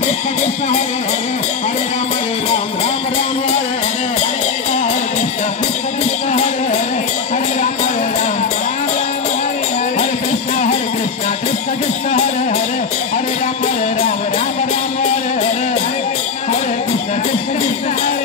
Krishna Krishna Hare Hare Hare Rama Ram Ram Hare Hare Hare Krishna Krishna Krishna Hare Hare Hare Rama Ram Hare Krishna Krishna Krishna Hare Hare Hare Rama Ram Ram Hare Hare Hare Krishna Krishna Krishna Hare